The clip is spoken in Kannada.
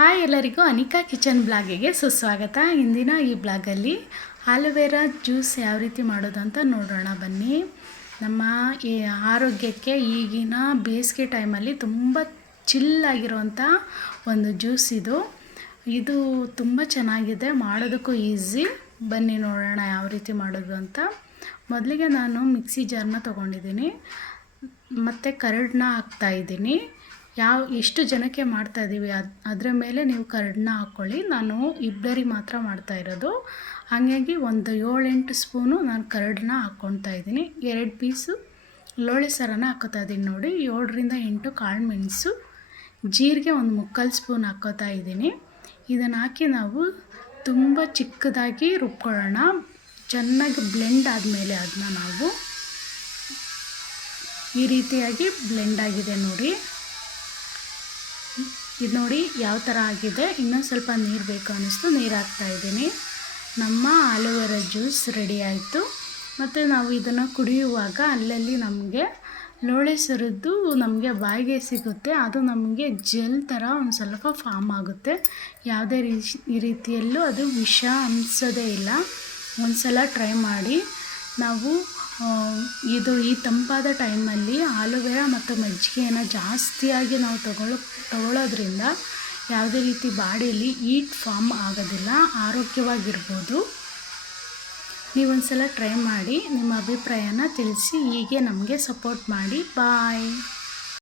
ಹಾಯ್ ಎಲ್ಲರಿಗೂ ಅನಿಕಾ ಕಿಚನ್ ಬ್ಲಾಗಿಗೆ ಸುಸ್ವಾಗತ. ಇಂದಿನ ಈ ಬ್ಲಾಗಲ್ಲಿ ಆಲೋವೆರಾ ಜ್ಯೂಸ್ ಯಾವ ರೀತಿ ಮಾಡೋದು ಅಂತ ನೋಡೋಣ ಬನ್ನಿ. ನಮ್ಮ ಈ ಆರೋಗ್ಯಕ್ಕೆ ಈಗಿನ ಬೇಸಿಗೆ ಟೈಮಲ್ಲಿ ತುಂಬ ಚಿಲ್ಲಾಗಿರುವಂಥ ಒಂದು ಜ್ಯೂಸ್ ಇದು ತುಂಬ ಚೆನ್ನಾಗಿದೆ, ಮಾಡೋದಕ್ಕೂ ಈಸಿ. ಬನ್ನಿ ನೋಡೋಣ ಯಾವ ರೀತಿ ಮಾಡೋದು ಅಂತ. ಮೊದಲಿಗೆ ನಾನು ಮಿಕ್ಸಿ ಜಾರ್ನ ತೊಗೊಂಡಿದ್ದೀನಿ ಮತ್ತು ಕರಡನ್ನ ಹಾಕ್ತಾಯಿದ್ದೀನಿ. ಎಷ್ಟು ಜನಕ್ಕೆ ಮಾಡ್ತಾಯಿದ್ದೀವಿ ಅದರ ಮೇಲೆ ನೀವು ಕರಡನ್ನ ಹಾಕ್ಕೊಳ್ಳಿ. ನಾನು ಇಬ್ಬರಿಗೆ ಮಾತ್ರ ಮಾಡ್ತಾಯಿರೋದು, ಹಾಗಾಗಿ ಒಂದು 7-8 ಸ್ಪೂನು ನಾನು ಕರಡನ್ನ ಹಾಕ್ಕೊಳ್ತಾ ಇದ್ದೀನಿ. 2 ಪೀಸು ಲೋಳೆ ಸರನ ಹಾಕ್ಕೋತಾ ಇದ್ದೀನಿ ನೋಡಿ. 7ರಿಂದ 8 ಕಾಳು ಮೆಣಸು, ಜೀರಿಗೆ ಒಂದು 3/4 ಸ್ಪೂನ್ ಹಾಕ್ಕೋತಾ ಇದ್ದೀನಿ. ಇದನ್ನು ಹಾಕಿ ನಾವು ತುಂಬ ಚಿಕ್ಕದಾಗಿ ರುಬ್ಕೊಳ್ಳೋಣ. ಚೆನ್ನಾಗಿ ಬ್ಲೆಂಡ್ ಆದಮೇಲೆ ಅದನ್ನ ನಾವು ಈ ರೀತಿಯಾಗಿ ಬ್ಲೆಂಡ್ ಆಗಿದೆ ನೋಡಿ. ಇದು ನೋಡಿ ಯಾವ ಥರ ಆಗಿದೆ. ಇನ್ನೊಂದು ಸ್ವಲ್ಪ ನೀರು ಬೇಕು ಅನ್ನಿಸ್ತು, ನೀರು ಹಾಕ್ತಾಯಿದ್ದೀನಿ. ನಮ್ಮ ಆಲೋವೆರಾ ಜ್ಯೂಸ್ ರೆಡಿ ಆಯಿತು. ಮತ್ತು ನಾವು ಇದನ್ನು ಕುಡಿಯುವಾಗ ಅಲ್ಲಲ್ಲಿ ನಮಗೆ ಲೋಳೆ ಸರದ್ದು ನಮಗೆ ಬಾಯಿಗೆ ಸಿಗುತ್ತೆ. ಅದು ನಮಗೆ ಜೆಲ್ ಥರ ಒಂದು ಸ್ವಲ್ಪ ಫಾರ್ಮ್ ಆಗುತ್ತೆ. ಯಾವುದೇ ರೀತಿಯಲ್ಲೂ ಅದು ವಿಷ ಅನಿಸೋದೇ ಇಲ್ಲ. ಒಂದು ಸಲ ಟ್ರೈ ಮಾಡಿ. ನಾವು ಈ ತಂಪಾದ ಟೈಮಲ್ಲಿ ಆಲೋವೆರಾ ಮತ್ತು ಮಜ್ಜಿಗೆಯನ್ನು ಜಾಸ್ತಿಯಾಗಿ ನಾವು ತಗೊಳ್ಳೋದ್ರಿಂದ ಯಾವುದೇ ರೀತಿ ಬಾಡಿಯಲ್ಲಿ ಹೀಟ್ ಫಾರ್ಮ್ ಆಗೋದಿಲ್ಲ, ಆರೋಗ್ಯವಾಗಿರ್ಬೋದು. ನೀವೊಂದು ಸಲ ಟ್ರೈ ಮಾಡಿ, ನಿಮ್ಮ ಅಭಿಪ್ರಾಯನ ತಿಳಿಸಿ. ಹೀಗೆ ನಮಗೆ ಸಪೋರ್ಟ್ ಮಾಡಿ. ಬಾಯ್.